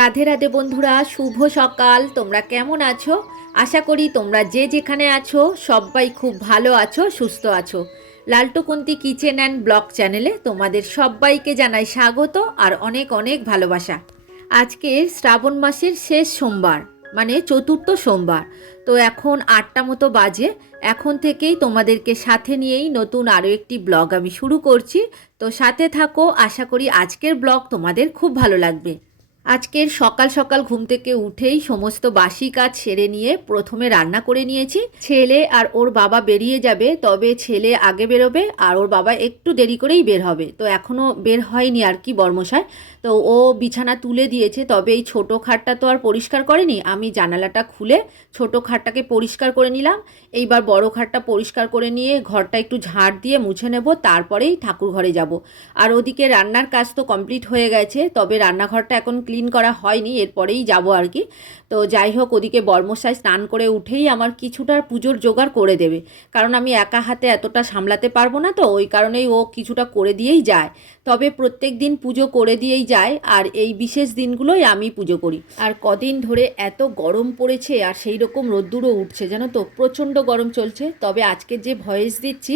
রাধে রাধে বন্ধুরা, শুভ সকাল। তোমরা কেমন আছো? আশা করি তোমরা যে যেখানে আছো, সবাই খুব ভালো আছো, সুস্থ আছো। লালটুকুন্তি কিচেন অ্যান্ড ব্লগ চ্যানেলে তোমাদের সবাইকে জানাই স্বাগত আর অনেক অনেক ভালোবাসা। আজকে শ্রাবণ মাসের শেষ সোমবার মানে চতুর্থ সোমবার। তো এখন আটটা মতো বাজে। এখন থেকেই তোমাদেরকে সাথে নিয়েই নতুন আরও একটি ব্লগ আমি শুরু করছি। তো সাথে থাকো, আশা করি আজকের ব্লগ তোমাদের খুব ভালো লাগবে। আজকের সকাল সকাল ঘুম থেকে উঠেই সমস্ত বাসি কাজ সেরে নিয়ে প্রথমে রান্না করে নিয়েছি। ছেলে আর ওর বাবা বেরিয়ে যাবে, তবে ছেলে আগে বেরোবে আর ওর বাবা একটু দেরি করেই বের হবে। তো এখনও বের হয়নি আর কি বর্মশায় তো ও বিছানা তুলে দিয়েছে, তবে এই ছোটো খাটটা তো আর পরিষ্কার করেনি। আমি জানালাটা খুলে ছোটো খাটটাকে পরিষ্কার করে নিলাম। এইবার বড় খাটটা পরিষ্কার করে নিয়ে ঘরটা একটু ঝাড় দিয়ে মুছে নেব, তারপরেই ঠাকুর ঘরে যাব। আর ওদিকে রান্নার কাজ তো কমপ্লিট হয়ে গেছে, তবে রান্নাঘরটা এখন ক্লিন করা হয়নি, এরপরেই যাব আর কি। তো যাই হোক, ওদিকে বর্মশাই স্নান করে উঠেই আমার কিছুটা পুজোর জোগাড় করে দেবে। কারণ আমি একা হাতে এতটা সামলাতে পারব না তো, ওই কারণেই ও কিছুটা করে দিয়েই যায়। তবে প্রত্যেক দিন পুজো করে দিয়েই যায়, আর এই বিশেষ দিনগুলোই আমি পুজো করি। আর কদিন ধরে এত গরম পড়েছে, আর সেই রকম রোদ্দুরও উঠছে, জানো তো? প্রচণ্ড গরম চলছে, তবে আজকে যে ভয়েস দিচ্ছি,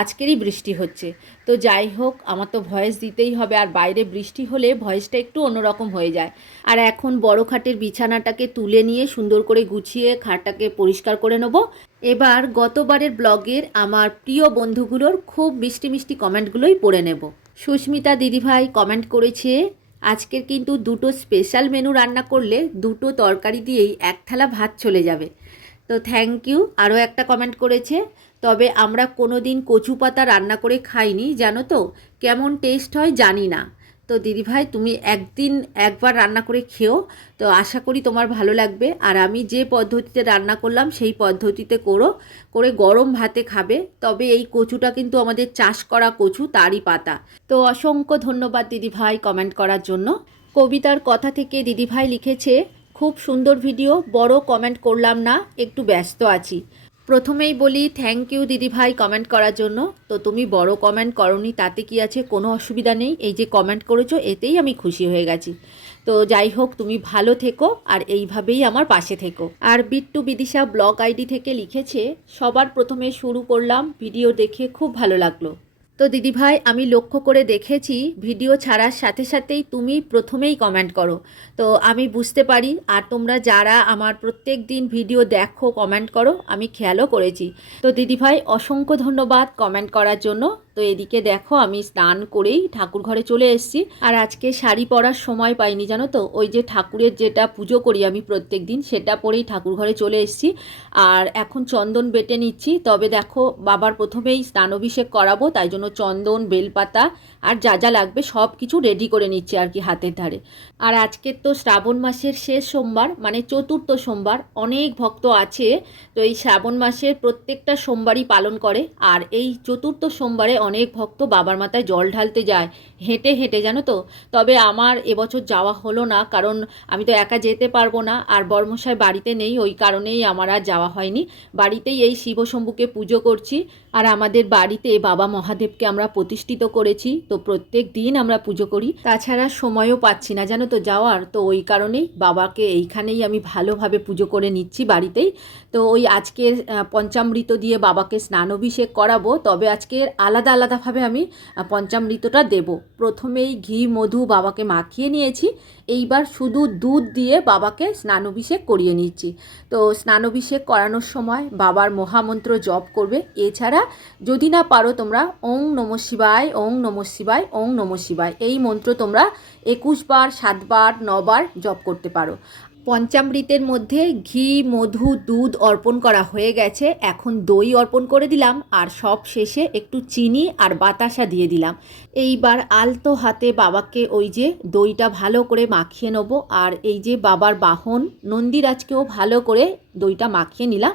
আজকেরই বৃষ্টি হচ্ছে। তো যাই হোক, আমার তো ভয়েস দিতেই হবে, আর বাইরে বৃষ্টি হলে ভয়েসটা একটু অন্যরকম হয়ে যায়। আর এখন বড় খাটের বিছানাটাকে তুলে নিয়ে সুন্দর করে গুছিয়ে খাটটাকে পরিষ্কার করে নেব। এবার গতবারের ব্লগের আমার প্রিয় বন্ধুগুলোর খুব মিষ্টি মিষ্টি কমেন্টগুলোই পড়ে নেব। সুস্মিতা দিদিভাই কমেন্ট করেছে, আজকের কিন্তু দুটো স্পেশাল মেনু রান্না করলে দুটো তরকারি দিয়েই এক থালা ভাত চলে যাবে। তো থ্যাংক ইউ আরও একটা কমেন্ট করেছে, তবে আমরা কোনো দিন কচু পাতা রান্না করে খাইনি, জানো তো? কেমন টেস্ট হয় জানি না। তো দিদিভাই, তুমি একদিন একবার রান্না করে খেও। তো আশা করি তোমার ভালো লাগবে। আর আমি যে পদ্ধতিতে রান্না করলাম, সেই পদ্ধতিতে করো। করে গরম ভাতে খাবে। তবে এই কচুটা কিন্তু আমাদের চাষ করা কচু, তারই পাতা। তো অসংখ্য ধন্যবাদ দিদিভাই কমেন্ট করার জন্য। কবিতার কথা থেকে দিদিভাই লিখেছে, খুব সুন্দর ভিডিও বড় কমেন্ট করলাম না, একটু ব্যস্ত আছি। প্রথমেই বলি থ্যাংক ইউ দিদিভাই কমেন্ট করার জন্য। তো তুমি বড় কমেন্ট করনি, তাতে কি আছে? কোনো অসুবিধা নেই। এই যে কমেন্ট করেছ, এতেই আমি খুশি হয়ে গেছি। তো যাই হোক, তুমি ভালো থেকো আর এইভাবেই আমার পাশে থেকো। আর বিট্টু বিদিশা ব্লগ আইডি থেকে লিখেছে, সবার প্রথমে শুরু করলাম ভিডিও দেখে খুব ভালো লাগল। তো দিদিভাই, আমি লক্ষ্য করে দেখেছি, ভিডিও ছাড়ার সাথে সাথেই তুমি প্রথমেই কমেন্ট করো। তো আমি বুঝতে পারি, আর তোমরা যারা আমার প্রত্যেক দিন ভিডিও দেখো কমেন্ট করো, আমি খেয়ালও করেছি। তো দিদিভাই, অসংখ্য ধন্যবাদ কমেন্ট করার জন্য। তো এদিকে দেখো, আমি স্নান করেই ঠাকুর ঘরে চলে এসেছি। আর আজকে শাড়ি পরার সময় পাইনি, জানো তো? ওই যে ঠাকুরের যেটা পুজো করি আমি প্রত্যেক দিন, সেটা পরেই ঠাকুর ঘরে চলে এসেছি। আর এখন চন্দন বেটে নিচ্ছি, তবে দেখো, বাবার প্রথমেই স্নান অভিষেক করাবো, তাই জন্য চন্দন, বেলপাতা আর যা যা লাগবে সব কিছু রেডি করে নিচ্ছি আর কি হাতের ধারে। আর আজকের তো শ্রাবণ মাসের শেষ সোমবার মানে চতুর্থ সোমবার, অনেক ভক্ত আছে, তো এই শ্রাবণ মাসের প্রত্যেকটা সোমবারই পালন করে। আর এই চতুর্থ সোমবারে অনেক ভক্ত বাবার মাথায় জল ঢালতে যায়, হেঁটে হেঁটে, জানো তো? তবে আমার এবছর যাওয়া হলো না, কারণ আমি তো একা যেতে পারব না, আর বর্মশাই বাড়িতে নেই, ওই কারণেই আমার আর যাওয়া হয়নি। বাড়িতেই এই শিবশম্ভুকে পুজো করছি, আর আমাদের বাড়িতে বাবা মহাদেবকে আমরা প্রতিষ্ঠিত করেছি, তো প্রত্যেক দিন আমরা পুজো করি। তাছাড়া সময়ও পাচ্ছি না, জানো তো, যাওয়ার। তো ওই কারণেই বাবাকে এইখানেই আমি ভালোভাবে পুজো করে নিচ্ছি বাড়িতেই। তো ওই আজকের পঞ্চামৃত দিয়ে বাবাকে স্নান অভিষেক করাবো, তবে আজকের আলাদা আলাদাভাবে আমি পঞ্চামৃতটা দেব। প্রথমেই ঘি, মধু বাবাকে মাখিয়ে নিয়েছি, এইবার শুধু দুধ দিয়ে বাবাকে স্নান অভিষেক করিয়ে নিচ্ছি। তো স্নান অভিষেক করানোর সময় বাবার মহামন্ত্র জপ করবে। এছাড়া যদি না পারো তোমরা ওং নম শিবায়, ওং নম শিবায়, ওং নম শিবায়। এই মন্ত্র তোমরা একুশ বার সাতবার নবার জপ করতে পারো। পঞ্চামৃতের মধ্যে ঘি, মধু, দুধ অর্পণ করা হয়ে গেছে। এখন দই অর্পণ করে দিলাম আর সব শেষে একটু চিনি আর বাতাসা দিয়ে দিলাম। এইবার আলতো হাতে বাবাকে ওই যে দইটা ভালো করে মাখিয়ে নেব। আর এই যে বাবার বাহন, নন্দিরাজকেও ভালো করে দইটা মাখিয়ে নিলাম।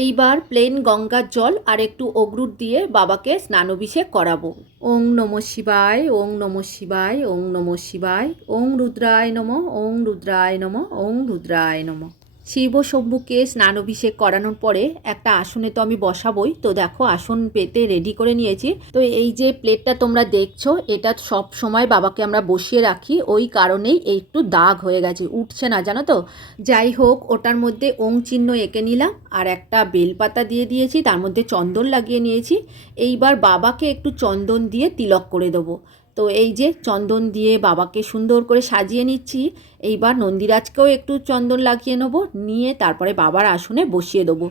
এইবার প্লেন গঙ্গার জল আর একটু অগরুট দিয়ে বাবাকে স্নানাভিষেক করাবো। ওং নম শিবায়, ওং নম শিবায়, ওং নম শিবায়, ওং রুদ্রায় নম, ওং রুদ্রায় নম, ওং রুদ্রায় নম। শিব শম্ভুকে স্নান অভিষেক করানোর পরে একটা আসনে তো আমি বসাবই। তো দেখো, আসন পেতে রেডি করে নিয়েছি। তো এই যে প্লেটটা তোমরা দেখছ, এটা সব সময় বাবাকে আমরা বসিয়ে রাখি। ওই কারণেই একটু দাগ হয়ে গেছে, উঠছে না, জানো তো? যাই হোক, ওটার মধ্যে ওং চিহ্ন এঁকে নিলাম আর একটা বেলপাতা দিয়ে দিয়েছি। তার মধ্যে চন্দন লাগিয়ে নিয়েছি। এইবার বাবাকে একটু চন্দন দিয়ে তিলক করে দেবো। তো এই যে চন্দন দিয়ে বাবাকে সুন্দর করে সাজিয়ে নিচ্ছি, এইবার নন্দিরাজকেও একটু চন্দন লাগিয়ে নেব, নিয়ে তারপরে বাবার আসনে বসিয়ে দেবো।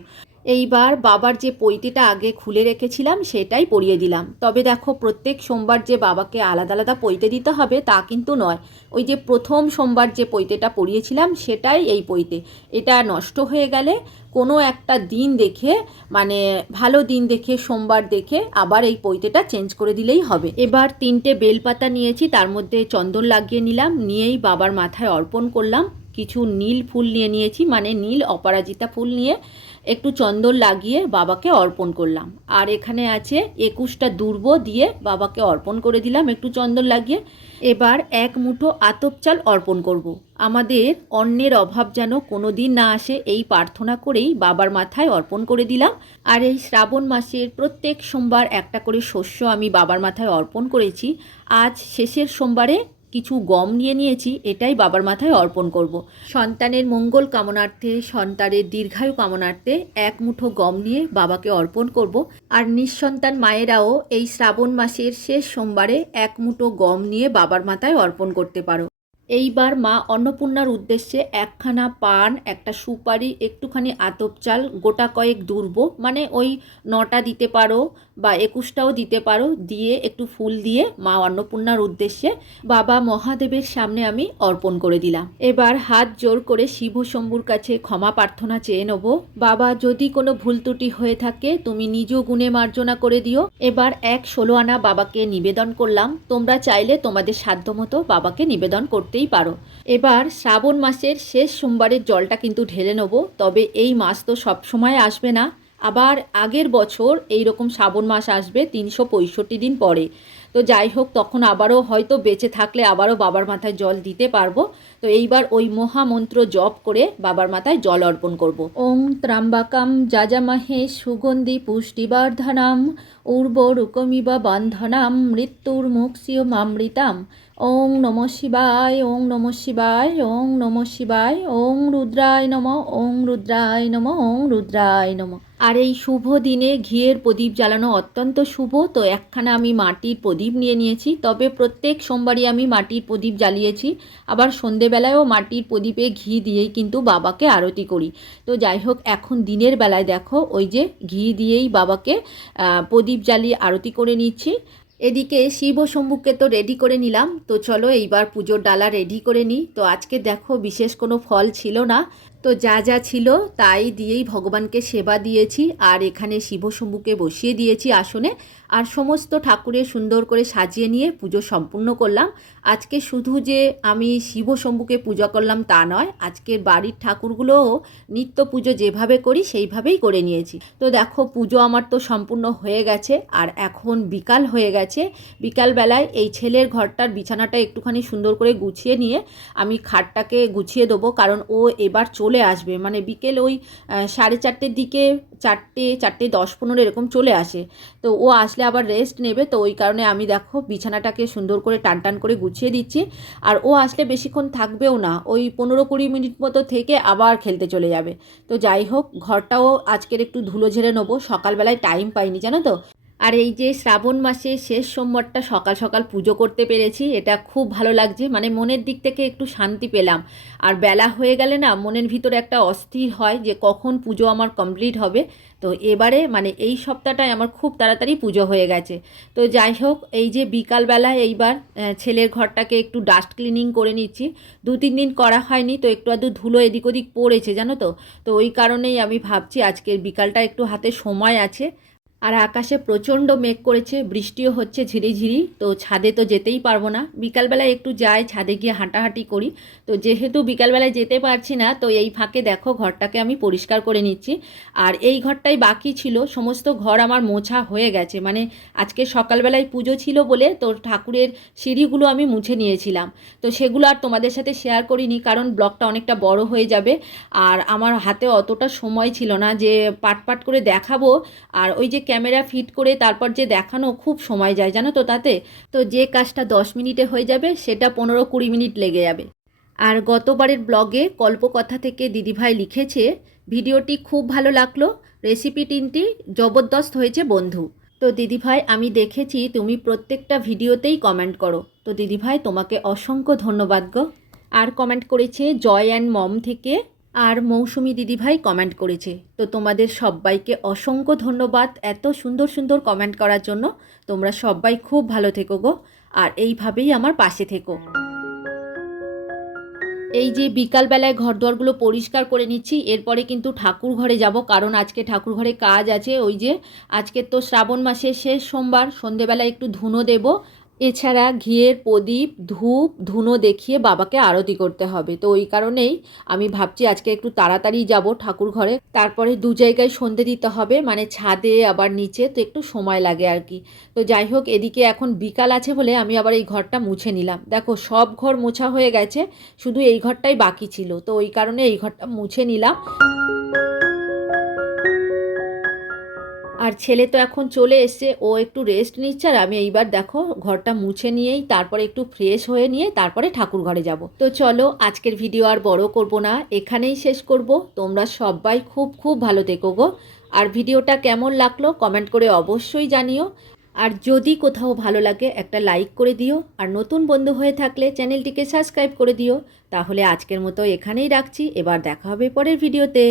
এইবার বাবার যে পৈতেটা আগে খুলে রেখেছিলাম, সেটাই পরিয়ে দিলাম। তবে দেখো, প্রত্যেক সোমবার যে বাবাকে আলাদা আলাদা পৈতে দিতে হবে, তা কিন্তু নয়। ওই যে প্রথম সোমবার যে পৈতেটা পরিয়েছিলাম, সেটাই এই পৈতে। এটা নষ্ট হয়ে গেলে কোনো একটা দিন দেখে মানে ভালো দিন দেখে, সোমবার দেখে আবার এই পৈতেটা চেঞ্জ করে দিলেই হবে। এবার তিনটে বেলপাতা নিয়েছি, তার মধ্যে চন্দন লাগিয়ে নিলাম। নিয়েই বাবার মাথায় অর্পণ করলাম। কিছু নীল ফুল নিয়ে নিয়েছি মানে নীল অপরাজিতা ফুল নিয়ে একটু চন্দন লাগিয়ে বাবাকে অর্পণ করলাম। আর এখানে আছে একুশটা দুর্ব দিয়ে বাবাকে অর্পণ করে দিলাম একটু চন্দন লাগিয়ে। এবার এক মুঠো আতপ চাল অর্পণ করব। আমাদের অন্যের অভাব যেন কোনো দিন না আসে, এই প্রার্থনা করেই বাবার মাথায় অর্পণ করে দিলাম। আর এই শ্রাবণ মাসের প্রত্যেক সোমবার একটা করে শস্য আমি বাবার মাথায় অর্পণ করেছি। আজ শেষের সোমবারে কিছু গম নিয়ে নিয়েছি, এটাই বাবার মাথায় অর্পণ করব। সন্তানের মঙ্গল কামনার্থে, সন্তানের দীর্ঘায়ু কামনার্থে এক মুঠো গম নিয়ে বাবাকে অর্পণ করব। আর নিঃসন্তান মায়েরাও এই শ্রাবণ মাসের শেষ সোমবারে এক মুঠো গম নিয়ে বাবার মাথায় অর্পণ করতে পারো এইবার মা অন্নপূর্ণার উদ্দেশ্যে একখানা পান, একটা সুপারি, একটুখানি আতপ চাল, গোটা কয়েক দুর্ব মানে ওই নটা দিতে পারো বা একুশটাও দিতে পারো। দিয়ে একটু ফুল দিয়ে মা অন্নপূর্ণার উদ্দেশ্যে বাবা মহাদেবের সামনে আমি অর্পণ করে দিলাম। এবার হাত জোর করে শিব শম্ভুর কাছে ক্ষমা প্রার্থনা চেয়ে নেব। বাবা, যদি কোনো ভুল ত্রুটি হয়ে থাকে, তুমি নিজ গুণে মার্জনা করে দিও। এবার এক ষোলো আনা বাবাকে নিবেদন করলাম। তোমরা চাইলে তোমাদের সাধ্যমতো বাবাকে নিবেদন করতেই পারো। এবার শ্রাবণ মাসের শেষ সোমবারের জলটা কিন্তু ঢেলে নেব। তবে এই মাস তো সব সময় আসবে না। আবার আগের বছর এই রকম শ্রাবণ মাস আসবে তিনশো পঁয়ষট্টি দিন পরে। তো যাই হোক, তখন আবারও হয়তো বেঁচে থাকলে আবারও বাবার মাথায় জল দিতে পারব। তো এইবার ওই মহামন্ত্র জপ করে বাবার মাথায় জল অর্পণ করব। ওং ত্রাম্বাকাম যাজামাহে সুগন্ধি পুষ্টিবর্ধনাম, উর্বরুকমিব বন্ধনাম, মৃত্যুর মুক্ষিয় মামৃতাম ওং নম শিবায়, ওং নম শিবায়, ওং নম শিবায়, ওং রুদ্রায় নম, ওং রুদ্রায় নম, ওং রুদ্রায় নম। আর এই শুভ দিনে ঘিয়ের প্রদীপ জ্বালানো অত্যন্ত শুভ। তো একখানা আমি মাটির প্রদীপ নিয়ে নিয়েছি। তবে প্রত্যেক সোমবারই আমি মাটির প্রদীপ জ্বালিয়েছি। আবার সন্ধেবেলায়ও মাটির প্রদীপে ঘি দিয়েই কিন্তু বাবাকে আরতি করি। তো যাই হোক, এখন দিনের বেলায় দেখো, ওই যে ঘি দিয়েই বাবাকে প্রদীপ জ্বালিয়ে আরতি করে নিচ্ছি। এদিকে শিব শম্ভুকে তো রেডি করে নিলাম। তো চলো এইবার পুজোর ডালা রেডি করে নিই। তো আজকে দেখো বিশেষ কোনো ফল ছিল না। তো যা যা ছিল তাই দিয়েই ভগবানকে সেবা দিয়েছি, আর এখানে শিব শম্ভুকে বসিয়ে দিয়েছি আসনে। আর সমস্ত ঠাকুরের সুন্দর করে সাজিয়ে নিয়ে পুজো সম্পূর্ণ করলাম। আজকে শুধু যে আমি শিব শম্ভুকে পূজা করলাম তা নয়, আজকের বাড়ির ঠাকুরগুলোও নিত্য পুজো যেভাবে করি সেইভাবেই করে নিয়েছি। তো দেখো, পুজো আমার তো সম্পূর্ণ হয়ে গেছে, আর এখন বিকাল হয়ে গেছে। বিকালবেলায় এই ছেলের ঘরটার বিছানাটা একটুখানি সুন্দর করে গুছিয়ে নিয়ে আমি খাটটাকে গুছিয়ে দেবো, কারণ ও এবার চলে আসবে। মানে বিকেল ওই সাড়ে চারটের দিকে, চারটে চারটে দশ পনেরো এরকম চলে আসে। তো ও আসলে আবার রেস্ট নেবে। তো ওই কারণে আমি দেখো বিছানাটাকে সুন্দর করে টান টান করে গুছিয়ে দিচ্ছি। আর ও আসলে বেশিক্ষণ থাকবেও না। ওই পনেরো কুড়ি মিনিট মতো থেকে আবার খেলতে চলে যাবে। তো যাই হোক, ঘরটাও আজকের একটু ধুলো ঝেড়ে নেব। সকালবেলায় টাইম পাইনি, জানো তো? আর এই যে শ্রাবণ মাসে শেষ সোমবারটা সকাল সকাল পুজো করতে পেরেছি, এটা খুব ভালো লাগছে মানে মনের দিক থেকে একটু শান্তি পেলাম। আর বেলা হয়ে গেলে না, মনের ভিতরে একটা অস্থির হয় যে কখন পুজো আমার কমপ্লিট হবে। তো এবারে মানে এই সপ্তাহটায় আমার খুব তাড়াতাড়ি পুজো হয়ে গেছে। তো যাই হোক, এই যে বিকালবেলা এইবার ছেলের ঘরটাকে একটু ডাস্ট ক্লিনিং করে নিচ্ছি। দু তিন দিন করা হয়নি, তো একটু আধটু ধুলো এদিক ওদিক পড়েছে, জানো তো? তো ওই কারণেই আমি ভাবছি আজকের বিকালটা একটু হাতে সময় আছে। আর আকাশে প্রচণ্ড মেঘ করেছে, বৃষ্টিও হচ্ছে ঝিরিঝিরি তো ছাদে তো যেতেই পারব না। বিকালবেলায় একটু যাই, ছাদে গিয়ে হাঁটাহাঁটি করি। তো যেহেতু বিকালবেলায় যেতে পারছি না, তো এই ফাঁকে দেখো ঘরটাকে আমি পরিষ্কার করে নিচ্ছি। আর এই ঘরটাই বাকি ছিল, সমস্ত ঘর আমার মোছা হয়ে গেছে। মানে আজকে সকালবেলায় পুজো ছিল বলে তো ঠাকুরের সিঁড়িগুলো আমি মুছে নিয়েছিলাম। তো সেগুলো আর তোমাদের সাথে শেয়ার করিনি, কারণ ব্লগটা অনেকটা বড় হয়ে যাবে। আর আমার হাতে অতটা সময় ছিল না যে পাট পাট করে দেখাবো। আর ওই যে ক্যামেরা ফিট করে তারপর যে দেখানো খুব সময় যায়, জানো তো তাতে? তো যে কাজটা দশ মিনিটে হয়ে যাবে, সেটা পনেরো কুড়ি মিনিট লেগে যাবে। আর গতবারের ব্লগে কল্পকথা থেকে দিদিভাই লিখেছে, ভিডিওটি খুব ভালো লাগল, রেসিপি তিনটি জবরদস্ত হয়েছে বন্ধু। তো দিদিভাই, আমি দেখেছি তুমি প্রত্যেকটা ভিডিওতেই কমেন্ট করো। তো দিদিভাই, তোমাকে অসংখ্য ধন্যবাদ গো। আর কমেন্ট করেছে, জয় অ্যান্ড মম থেকে আর মৌসুমি দিদিভাই কমেন্ট করেছে। তো তোমাদের সবাইকে অসংখ্য ধন্যবাদ এত সুন্দর সুন্দর কমেন্ট করার জন্য। তোমরা সবাই খুব ভালো থেকো গো। আর এইভাবেই আমার পাশে থেকো। এই যে বিকালবেলায় ঘর দোয়ারগুলো পরিষ্কার করে নিচ্ছি, এরপরে কিন্তু ঠাকুর ঘরে যাব, কারণ আজকে ঠাকুর ঘরে কাজ আছে। ওই যে আজকে তো শ্রাবণ মাসের শেষ সোমবার সন্ধেবেলা একটু ধুনো দেব এছাড়া ঘিয়ের প্রদীপ, ধূপ, ধুনো দেখিয়ে বাবাকে আরতি করতে হবে। তো ওই কারণেই আমি ভাবছি আজকে একটু তাড়াতাড়ি যাব ঠাকুর ঘরে। তারপরে দু জায়গায় সন্ধে দিতে হবে মানে ছাদে আবার নিচে, তো একটু সময় লাগে আর কি। তো যাই হোক, এদিকে এখন বিকাল আছে বলে আমি আবার এই ঘরটা মুছে নিলাম। দেখো, সব ঘর মোছা হয়ে গেছে, শুধু এই ঘরটাই বাকি ছিল। তো ওই কারণে এই ঘরটা মুছে নিলাম। আর ছেলে তো এখন চলে এসছে, ও একটু রেস্ট নিচ্ছে আর আমি এইবার দেখো ঘরটা মুছে নিয়েই তারপরে একটু ফ্রেশ হয়ে নিয়ে তারপরে ঠাকুর ঘরে যাব। তো চলো আজকের ভিডিও আর বড় করব না, এখানেই শেষ করব। তোমরা সবাই খুব খুব ভালো থেকো গো। আর ভিডিওটা কেমন লাগল কমেন্ট করে অবশ্যই জানিও। আর যদি কোথাও ভালো লাগে একটা লাইক করে দিও। আর নতুন বন্ধু হয়ে থাকলে চ্যানেলটিকে সাবস্ক্রাইব করে দিও। তাহলে আজকের মতো এখানেই রাখছি। এবার দেখা হবে পরের ভিডিওতে